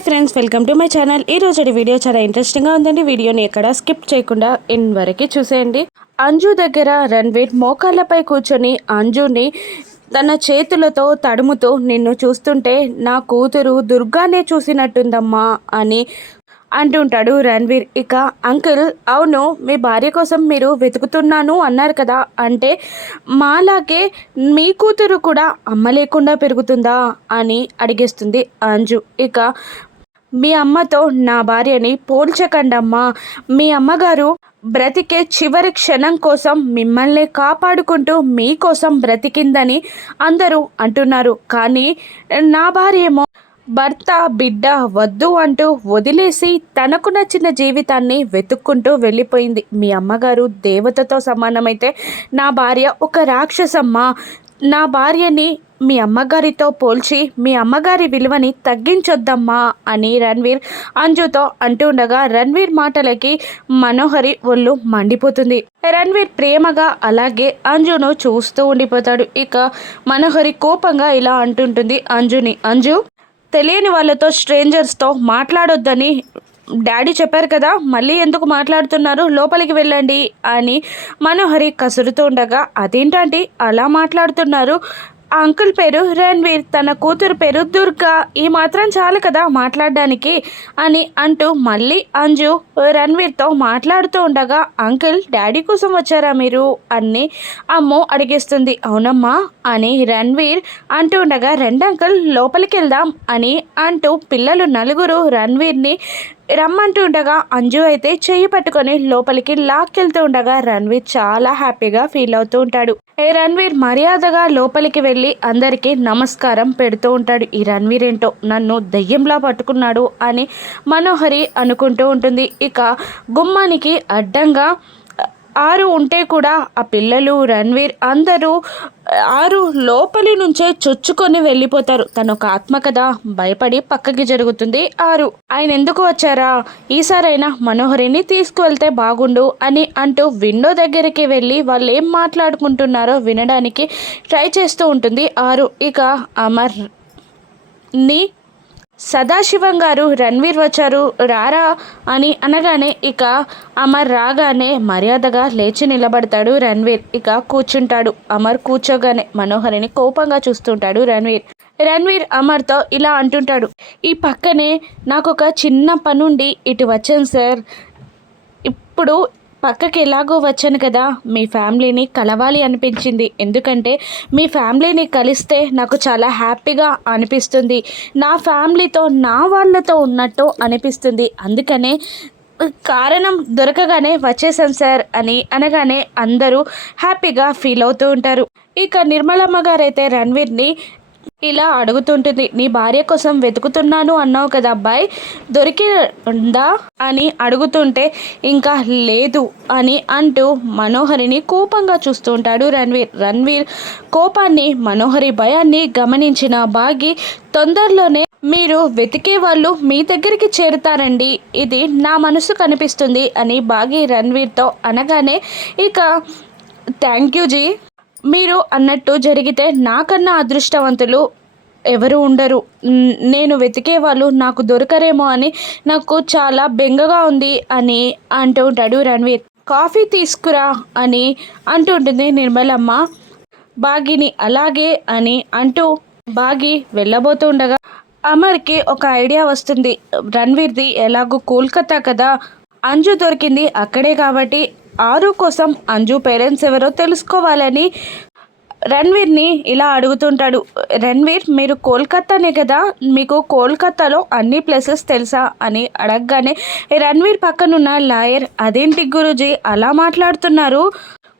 Hi friends, welcome to my channel. ఈ రోజు video చాలా ఇంట్రెస్టింగ్గా ఉందండి. వీడియోని ఎక్కడ స్కిప్ చేయకుండా ఎండ్ వరకు చూసేయండి. అంజు దగ్గర రణ్వీర్ మోకాళ్ళపై కూర్చొని అంజుని తన చేతులతో తడుముతూ, నిన్ను చూస్తుంటే నా కూతురు దుర్గానే చూసినట్టుందమ్మా అని అంటుంటాడు రణ్వీర్. ఇక అంకుల్, అవును మీ భార్య కోసం మీరు వెతుకుతున్నాను అన్నారు కదా, అంటే మాలాగే మీ కూతురు కూడా అమ్మ లేకుండా పెరుగుతుందా అని అడిగేస్తుంది అంజు. ఇక మీ అమ్మతో నా భార్యని పోల్చకండమ్మా, మీ అమ్మగారు బ్రతికే చివరి క్షణం కోసం మిమ్మల్ని కాపాడుకుంటూ మీకోసం బ్రతికిందని అందరూ అంటున్నారు. కానీ నా భార్య ఏమో భర్త బిడ్డ వద్దు అంటూ వదిలేసి తనకు నచ్చిన జీవితాన్ని వెతుక్కుంటూ వెళ్ళిపోయింది. మీ అమ్మగారు దేవతతో సమానమైతే నా భార్య ఒక రాక్షసమ్మ. నా భార్యని మీ అమ్మగారితో పోల్చి మీ అమ్మగారి విలువని తగ్గించొద్దమ్మా అని రణ్వీర్ అంజుతో అంటుండగా, రణ్వీర్ మాటలకి మనోహరి ఒళ్ళు మండిపోతుంది. రణ్వీర్ ప్రేమగా అలాగే అంజును చూస్తూ ఉండిపోతాడు. ఇక మనోహరి కోపంగా ఇలా అంటుంటుంది అంజుని, అంజు, తెలియని వాళ్ళతో స్ట్రేంజర్స్తో మాట్లాడొద్దని డాడీ చెప్పారు కదా, మళ్ళీ ఎందుకు మాట్లాడుతున్నారు, లోపలికి వెళ్ళండి అని మనోహరి కసురుతూ ఉండగా, అదేంటంటే అలా మాట్లాడుతున్నారు, ఆ అంకుల్ పేరు రణ్వీర్, తన కూతురు పేరు దుర్గా, ఈ మాత్రం చాలు కదా మాట్లాడడానికి అని అంటూ మళ్ళీ అంజు రణ్వీర్తో మాట్లాడుతూ ఉండగా, అంకుల్ డాడీ కోసం వచ్చారా మీరు అని అమ్మో అడిగేస్తుంది. అవునమ్మా అని రణ్వీర్ అంటూ ఉండగా, రండి అంకుల్ లోపలికి వెళ్దాం అని అంటూ పిల్లలు నలుగురు రణ్వీర్ని రమ్మంటూ ఉండగా, అంజు అయితే చెయ్యి పట్టుకొని లోపలికి లాక్కెళ్తూ ఉండగా రణ్వీర్ చాలా హ్యాపీగా ఫీల్ అవుతూ ఉంటాడు. రణ్వీర్ మర్యాదగా లోపలికి వెళ్ళి అందరికీ నమస్కారం పెడుతూ ఉంటాడు. ఈ రణ్వీర్ ఏంటో నన్ను దయ్యంలా పట్టుకున్నాడు అని మనోహరి అనుకుంటూ ఉంటుంది. ఇక గుమ్మానికి అడ్డంగా ఆరు ఉంటే కూడా ఆ పిల్లలు రణ్వీర్ అందరూ ఆరు లోపలి నుంచే చొచ్చుకొని వెళ్ళిపోతారు. తను ఒక ఆత్మ కదా, భయపడి పక్కకి జరుగుతుంది ఆరు. ఆయన ఎందుకు వచ్చారా, ఈసారైనా మనోహరిని తీసుకువెళ్తే బాగుండు అని అంటూ విండో దగ్గరికి వెళ్ళి వాళ్ళు ఏం మాట్లాడుకుంటున్నారో వినడానికి ట్రై చేస్తూ ఉంటుంది ఆరు. ఇక అమర్ని సదాశివం గారు, రణ్వీర్ వచ్చారు రారా అని అనగానే ఇక అమర్ రాగానే మర్యాదగా లేచి నిలబడతాడు రణ్వీర్. ఇక కూర్చుంటాడు. అమర్ కూర్చోగానే మనోహరిని కోపంగా చూస్తుంటాడు రణ్వీర్. రణ్వీర్ అమర్తో ఇలా అంటుంటాడు, ఈ పక్కనే నాకు ఒక చిన్న పనుండి ఇటు వచ్చాను సార్, ఇప్పుడు పక్కకి ఎలాగో వచ్చాను కదా, మీ ఫ్యామిలీని కలవాలి అనిపించింది, ఎందుకంటే మీ ఫ్యామిలీని కలిస్తే నాకు చాలా హ్యాపీగా అనిపిస్తుంది, నా ఫ్యామిలీతో నా వాళ్ళతో ఉన్నట్టు అనిపిస్తుంది, అందుకనే కారణం దొరకగానే వచ్చేసాం సార్ అని అనగానే అందరూ హ్యాపీగా ఫీల్ అవుతూ ఉంటారు. ఇక నిర్మలమ్మ గారైతే రణ్వీర్ని ఇలా అడుగుతుంటుంది, నీ భార్య కోసం వెతుకుతున్నాను అన్నావు కదా అబ్బాయి, దొరికిందా అని అడుగుతుంటే ఇంకా లేదు అని అంటూ మనోహరిని కోపంగా చూస్తూ ఉంటాడు రణ్వీర్. రణ్వీర్ కోపాన్ని మనోహరి భయాన్ని గమనించిన బాగి, తొందరలోనే మీరు వెతికే వాళ్ళు మీ దగ్గరికి చేరుతారండి, ఇది నా మనసు కనిపిస్తుంది అని బాగి రణ్వీర్తో అనగానే ఇక థ్యాంక్ యూ జీ, మీరు అన్నట్టు జరిగితే నాకన్నా అదృష్టవంతులు ఎవరు ఉండరు, నేను వెతికే వాళ్ళు నాకు దొరకరేమో అని నాకు చాలా బెంగగా ఉంది అని అంటూ ఉంటాడు రణ్వీర్. కాఫీ తీసుకురా అని అంటూ ఉంటుంది నిర్మలమ్మ బాగిని. అలాగే అని అంటూ బాగి వెళ్ళబోతూ ఉండగా అమర్కి ఒక ఐడియా వస్తుంది. రణ్వీర్ది ఎలాగో కోల్కతా కదా, అంజు దొరికింది అక్కడే కాబట్టి ఆరు కోసం అంజు పేరెంట్స్ ఎవరో తెలుసుకోవాలని రణ్వీర్ని ఇలా అడుగుతుంటాడు. రణ్వీర్, మీరు కోల్కతానే కదా, మీకు కోల్కతాలో అన్ని ప్లేసెస్ తెలుసా అని అడగగానే రణ్వీర్ పక్కనున్న లాయర్, అదేంటి గురూజీ అలా మాట్లాడుతున్నారు,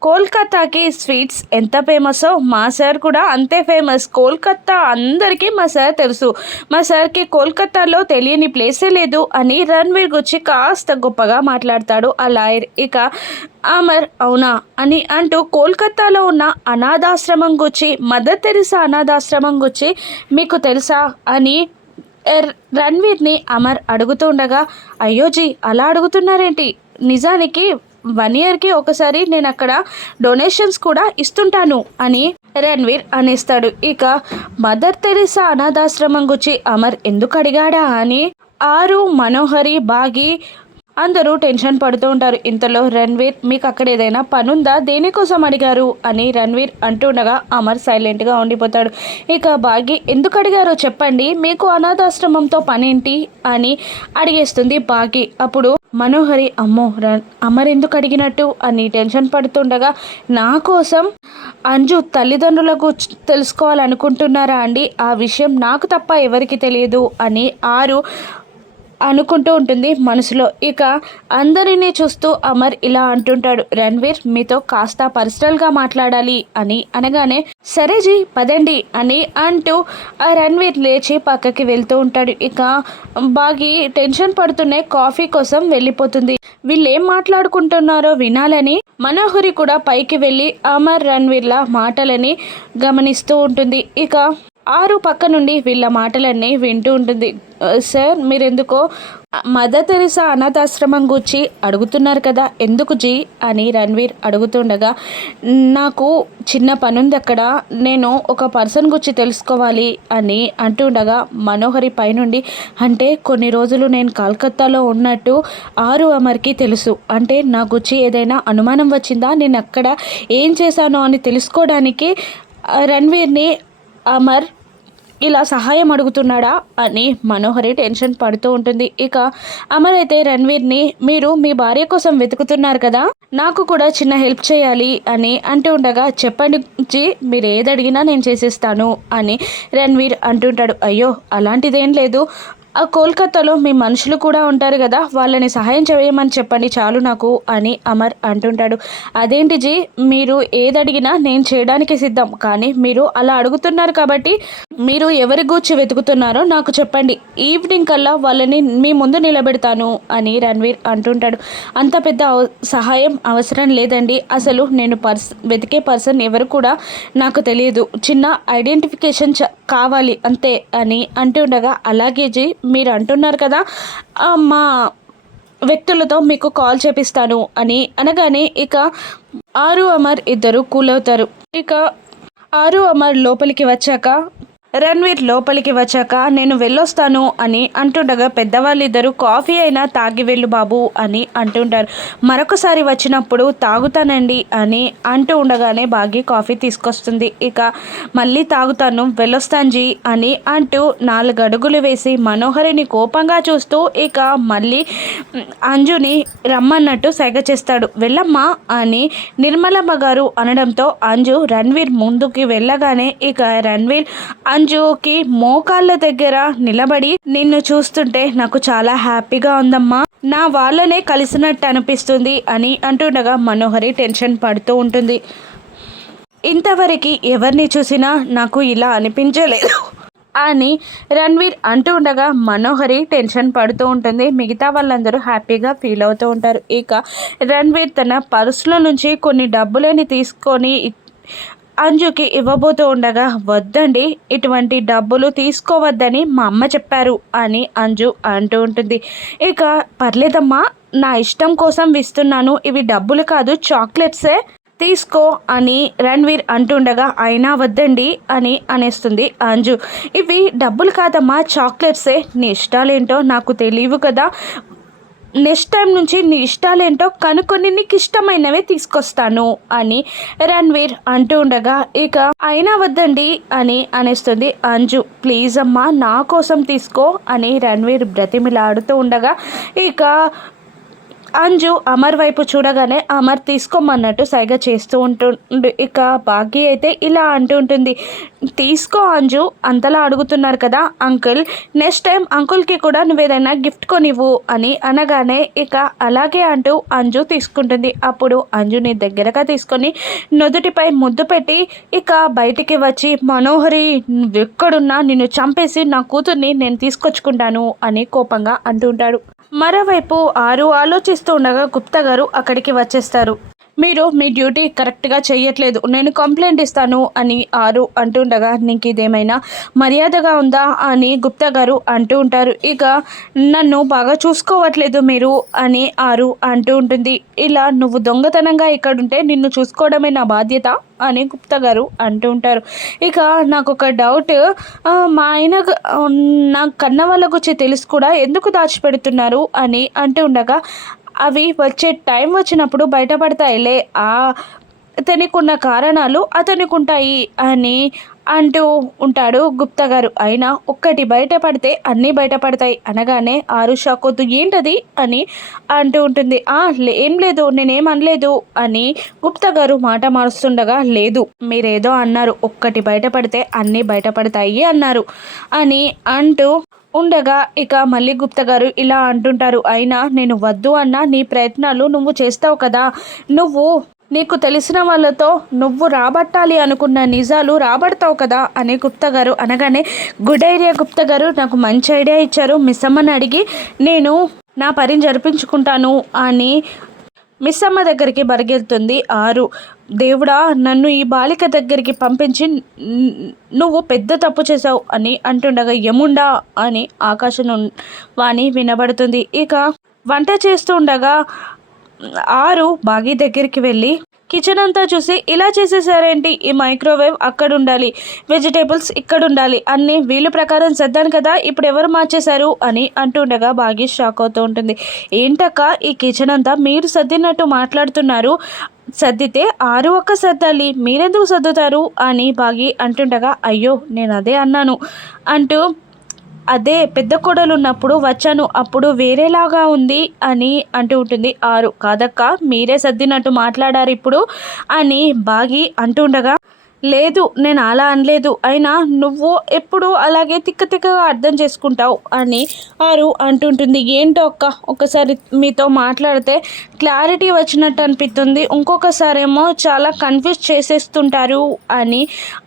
కోల్కతాకి స్వీట్స్ ఎంత ఫేమసో మా సార్ కూడా అంతే ఫేమస్, కోల్కతా అందరికీ మా సార్ తెలుసు, మా సార్కి కోల్కతాలో తెలియని ప్లేసే లేదు అని రణ్వీర్ గురించి కాస్త గొప్పగా మాట్లాడతాడు ఆ లాయర్. ఇక అమర్ అవునా అని అంటూ కోల్కతాలో ఉన్న అనాథాశ్రమం గురించి, మదర్ తెరిసా అనాథాశ్రమం గురించి మీకు తెలుసా అని రణ్వీర్ని అమర్ అడుగుతూ ఉండగా, అయ్యోజీ అలా అడుగుతున్నారేంటి, నిజానికి 1 yearకి ఒకసారి నేను అక్కడ డొనేషన్స్ కూడా ఇస్తుంటాను అని రణ్వీర్ అనేస్తాడు. ఇక మదర్ తెరిసా అనాథాశ్రమం గురించి అమర్ ఎందుకు అడిగాడా అని ఆరు, మనోహరి, బాగి అందరూ టెన్షన్ పడుతూ ఉంటారు. ఇంతలో రణ్వీర్, మీకు అక్కడ ఏదైనా పనుందా, దేనికోసం అడిగారు అని రణ్వీర్ అంటుండగా అమర్ సైలెంట్గా ఉండిపోతాడు. ఇక బాగి, ఎందుకు అడిగారో చెప్పండి, మీకు అనాథాశ్రమంతో పనేంటి అని అడిగేస్తుంది బాగి. అప్పుడు మనోహరి, అమ్మో అమర్ ఎందుకు అడిగినట్టు అని టెన్షన్ పడుతుండగా, నా కోసం అంజు తల్లిదండ్రులకు తెలుసుకోవాలనుకుంటున్నారా అండి, ఆ విషయం నాకు తప్ప ఎవరికి తెలియదు అని ఆరు అనుకుంటూ ఉంటుంది మనసులో. ఇక అందరినీ చూస్తూ అమర్ ఇలా అంటుంటాడు, రణ్వీర్ మీతో కాస్త పర్సనల్గా మాట్లాడాలి అని అనగానే, సరే జీ పదండి అని అంటూ ఆ రణ్వీర్ లేచి పక్కకి వెళ్తూ ఉంటాడు. ఇక బాగి టెన్షన్ పడుతూనే కాఫీ కోసం వెళ్ళిపోతుంది. వీళ్ళు ఏం మాట్లాడుకుంటున్నారో వినాలని మనోహరి కూడా పైకి వెళ్ళి అమర్ రణ్వీర్ల మాటలని గమనిస్తూ ఉంటుంది. ఇక ఆరు పక్క నుండి వీళ్ళ మాటలన్నీ వింటూ ఉంటుంది. సార్ మీరెందుకో మదర్ తెరిసా అనాథాశ్రమం గురించి అడుగుతున్నారు కదా, ఎందుకు జీ అని రణ్వీర్ అడుగుతుండగా, నాకు చిన్న పనుంది అక్కడ, నేను ఒక పర్సన్ గురించి తెలుసుకోవాలి అని అంటుండగా మనోహరి పైనుండి, అంటే కొన్ని రోజులు నేను కలకత్తాలో ఉన్నట్టు ఆరు అమర్కి తెలుసు, అంటే నా గురించి ఏదైనా అనుమానం వచ్చిందా, నేను అక్కడ ఏం చేశానో అని తెలుసుకోవడానికి రణ్వీర్ని అమర్ ఇలా సహాయం అడుగుతున్నాడా అని మనోహరి టెన్షన్ పడుతూ ఉంటుంది. ఇక అమర్ అయితే రణ్వీర్ని, మీరు మీ భార్య కోసం వెతుకుతున్నారు కదా, నాకు కూడా చిన్న హెల్ప్ చేయాలి అని అంటూ ఉండగా, చెప్పండి జీ, మీరు ఏది అడిగినా నేను చేసేస్తాను అని రణ్వీర్ అంటుంటాడు. అయ్యో అలాంటిదేం లేదు, ఆ కోల్కతాలో మీ మనుషులు కూడా ఉంటారు కదా, వాళ్ళని సహాయం చేయమని చెప్పండి చాలు నాకు అని అమర్ అంటుంటాడు. అదేంటి జీ, మీరు ఏదడిగినా నేను చేయడానికి సిద్ధం, కానీ మీరు అలా అడుగుతున్నారు కాబట్టి మీరు ఎవరి గూర్చి వెతుకుతున్నారో నాకు చెప్పండి, ఈవినింగ్ కల్లా వాళ్ళని మీ ముందు నిలబెడతాను అని రణ్వీర్ అంటుంటాడు. అంత పెద్ద సహాయం అవసరం లేదండి, అసలు నేను వెతికే పర్సన్ ఎవరు కూడా నాకు తెలియదు, చిన్న ఐడెంటిఫికేషన్ కావాలి అంతే అని అంటుండగా, అలాగే జీ మీరు అంటున్నారు కదా, మా వ్యక్తులతో మీకు కాల్ చేపిస్తాను అని అనగానే ఇక ఆరు అమర్ ఇద్దరు కూల్ అవుతారు. ఇక ఆరు అమర్ లోపలికి వచ్చాక రణ్వీర్ లోపలికి వచ్చాక, నేను వెళ్ళొస్తాను అని అంటుండగా, పెద్దవాళ్ళిద్దరూ కాఫీ అయినా తాగి వెళ్ళు బాబు అని అంటుంటారు. మరొకసారి వచ్చినప్పుడు తాగుతానండి అని అంటూ ఉండగానే బాగి కాఫీ తీసుకొస్తుంది. ఇక మళ్ళీ తాగుతాను, వెళ్ళొస్తాను జీ అని అంటూ 4 అడుగులు వేసి మనోహరిని కోపంగా చూస్తూ ఇక మళ్ళీ అంజుని రమ్మన్నట్టు సైగ చేస్తాడు. వెళ్ళమ్మా అని నిర్మలమ్మ గారు అనడంతో అంజు రణ్వీర్ ముందుకి వెళ్ళగానే ఇక రణ్వీర్ అంజుకి మోకాళ్ళ దగ్గర నిలబడి, నిన్ను చూస్తుంటే నాకు చాలా హ్యాపీగా ఉందమ్మా, నా వాళ్ళనే కలిసినట్టు అనిపిస్తుంది అని అంటుండగా మనోహరి టెన్షన్ పడుతూ ఉంటుంది. ఇంతవరకు ఎవరిని చూసినా నాకు ఇలా అనిపించలేదు అని రణ్వీర్ అంటూ ఉండగా మనోహరి టెన్షన్ పడుతూ ఉంటుంది. మిగతా వాళ్ళందరూ హ్యాపీగా ఫీల్ అవుతూ ఉంటారు. ఇక రణ్వీర్ తన పర్సులో నుంచి కొన్ని డబ్బులని తీసుకొని అంజుకి ఇవ్వబోతూ ఉండగా, వద్దండి ఇటువంటి డబ్బులు తీసుకోవద్దని మా అమ్మ చెప్పారు అని అంజు అంటూ ఉంటుంది. ఇక పర్లేదమ్మా, నా ఇష్టం కోసం ఇస్తున్నాను, ఇవి డబ్బులు కాదు చాక్లెట్సే, తీసుకో అని రణ్వీర్ అంటుండగా, అయినా వద్దండి అని అనేస్తుంది అంజు. ఇవి డబ్బులు కాదమ్మా చాక్లెట్సే, నీ ఇష్టాలేంటో నాకు తెలియవు కదా, నెక్స్ట్ టైం నుంచి నీ ఇష్టాలేంటో కనుక్కొని నీకు ఇష్టమైనవే తీసుకొస్తాను అని రణ్వీర్ అంటూ ఉండగా, ఇక అయినా వద్దండి అని అనేస్తుంది అంజు. ప్లీజ్ అమ్మా నా కోసం తీసుకో అని రణ్వీర్ బ్రతిమిలాడుతూ ఉండగా, ఇక అంజు అమర్ వైపు చూడగానే అమర్ తీసుకోమన్నట్టు సైగ చేస్తూ ఉంటుంది. ఇక భాగ్య అయితే ఇలా అంటూ ఉంటుంది, తీసుకో అంజు, అంతలా అడుగుతున్నారు కదా అంకుల్, నెక్స్ట్ టైం అంకుల్కి కూడా నువ్వేదైనా గిఫ్ట్ కొనివ్వు అని అనగానే ఇక అలాగే అంటూ అంజు తీసుకుంటుంది. అప్పుడు అంజుని దగ్గరగా తీసుకొని నుదుటిపై ముద్దు పెట్టి ఇక బయటికి వచ్చి, మనోహరి నువ్వెక్కడున్నా నిన్ను చంపేసి నా కూతుర్ని నేను తీసుకొచ్చుకుంటాను అని కోపంగా అంటుంటాడు. మరోవైపు ఆరు ఆలోచిస్తూ ఉండగా గుప్తా గారు అక్కడికి వచ్చేస్తారు. మీరు మీ డ్యూటీ కరెక్ట్గా చేయట్లేదు, నేను కంప్లైంట్ ఇస్తాను అని ఆరు అంటుండగా నీకు ఇదేమైనా మర్యాదగా ఉందా అని గుప్తా గారు అంటూ ఉంటారు. ఇక నన్ను బాగా చూసుకోవట్లేదు మీరు అని ఆరు అంటూ ఉంటుంది. ఇలా నువ్వు దొంగతనంగా ఇక్కడుంటే నిన్ను చూసుకోవడమే నా బాధ్యత అని గుప్తా గారు అంటూ ఉంటారు. ఇక నాకు ఒక డౌట్, మా ఆయన నా కన్న వాళ్ళ గురించి తెలుసు కూడా ఎందుకు దాచిపెడుతున్నారు అని అంటూ ఉండగా అవి వచ్చే టైం వచ్చినప్పుడు బయటపడతాయిలే, అతనికున్న కారణాలు అతనికి ఉంటాయి అని అంటూ ఉంటాడు గుప్తా గారు. అయినా ఒక్కటి బయటపడితే అన్నీ బయటపడతాయి అనగానే ఆరు షాకొద్దు ఏంటది అని అంటూ ఉంటుంది. ఏం లేదు, నేనేం అనలేదు అని గుప్తా గారు మాట మారుస్తుండగా, లేదు మీరేదో అన్నారు, ఒక్కటి బయటపడితే అన్నీ బయటపడతాయి అన్నారు అని అంటూ ఉండగా ఇక మళ్ళీ గుప్తా గారు ఇలా అంటుంటారు. అయినా నేను వద్దు అన్నా నీ ప్రయత్నాలు నువ్వు చేస్తావు కదా, నీకు తెలిసిన వాళ్ళతో నువ్వు రాబట్టాలి అనుకున్న నిజాలు రాబడతావు కదా అని గుప్తా గారు అనగానే, గుడ్ ఐడియా గుప్తా గారు, నాకు మంచి ఐడియా ఇచ్చారు, మిస్ అమ్మని అడిగి నేను నా పని జరిపించుకుంటాను అని మిస్ అమ్మ దగ్గరికి బరిగెళ్తుంది ఆరు. దేవుడా, నన్ను ఈ బాలిక దగ్గరికి పంపించి నువ్వు పెద్ద తప్పు చేసావు అని అంటుండగా యముండా అని ఆకాశం వాణి వినబడుతుంది. ఇక వంట చేస్తూ ఉండగా ఆరు బాగి దగ్గరికి వెళ్ళి కిచెన్ అంతా చూసి, ఇలా చేసేసారేంటి, ఈ మైక్రోవేవ్ అక్కడ ఉండాలి, వెజిటేబుల్స్ ఇక్కడ ఉండాలి, అన్నీ వీలు ప్రకారం సర్దాను కదా, ఇప్పుడు ఎవరు మార్చేశారు అని అంటుండగా బాగి షాక్ అవుతూ ఉంటుంది. ఏంటక్క ఈ కిచెన్ అంతా మీరు సర్దినట్టు మాట్లాడుతున్నారు, సర్దితే ఆరు ఒక్క సర్దాలి, మీరెందుకు సర్దుతారు అని బాగి అంటుండగా, అయ్యో నేను అదే అన్నాను అంటూ, అదే పెద్ద కోడలు ఉన్నప్పుడు వచ్చాను, అప్పుడు వేరేలాగా ఉంది అని అంటూ ఉంటుంది ఆరు. కాదక్క మీరే సర్దినట్టు మాట్లాడారు ఇప్పుడు అని బాగి అంటుండగా, లేదు నేను అలా అనలేదు, అయినా నువ్వు ఎప్పుడు అలాగే తిక్కగా అర్థం చేసుకుంటావు అని ఆరు అంటుంటుంది. ఏంటో ఒక్కసారి మీతో మాట్లాడితే క్లారిటీ వచ్చినట్టు అనిపిస్తుంది, ఇంకొకసారి ఏమో చాలా కన్ఫ్యూజ్ చేసేస్తుంటారు అని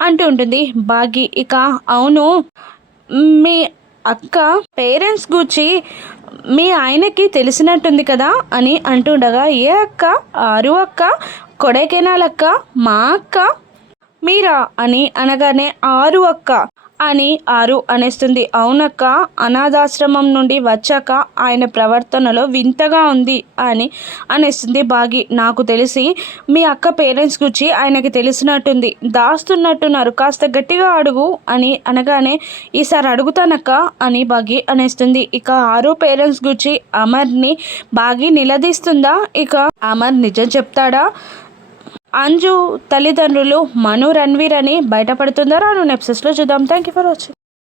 అంటూ ఉంటుంది బాగి. ఇక అవును, మీ అక్క పేరెంట్స్ గురించి మీ ఆయనకి తెలిసినట్టుంది కదా అని అంటుండగా, ఏ అక్క, ఆరు అక్క, కొడైకెనాల్ అక్క, మా అక్క, మీరా అని అనగానే ఆరు అక్క అని ఆరు అనేస్తుంది. అవునక్క, అనాథాశ్రమం నుండి వచ్చాక ఆయన ప్రవర్తనలో వింతగా ఉంది అని అనేస్తుంది బాగి. నాకు తెలిసి మీ అక్క పేరెంట్స్ గురించి ఆయనకి తెలిసినట్టుంది, దాస్తున్నట్టున్నారు, కాస్త గట్టిగా అడుగు అని అనగానే, ఈసారి అడుగుతానక్క అని బాగి అనేస్తుంది. ఇక ఆరు పేరెంట్స్ గురించి అమర్ని బాగి నిలదీస్తుందా. ఇక అమర్ నిజం చెప్తాడా, అంజు తల్లిదండ్రులు మను రణ్వీర్ అని బయటపడుతుందా రాను ఎపిసోడ్స్లో చూద్దాం. Thank you for watching.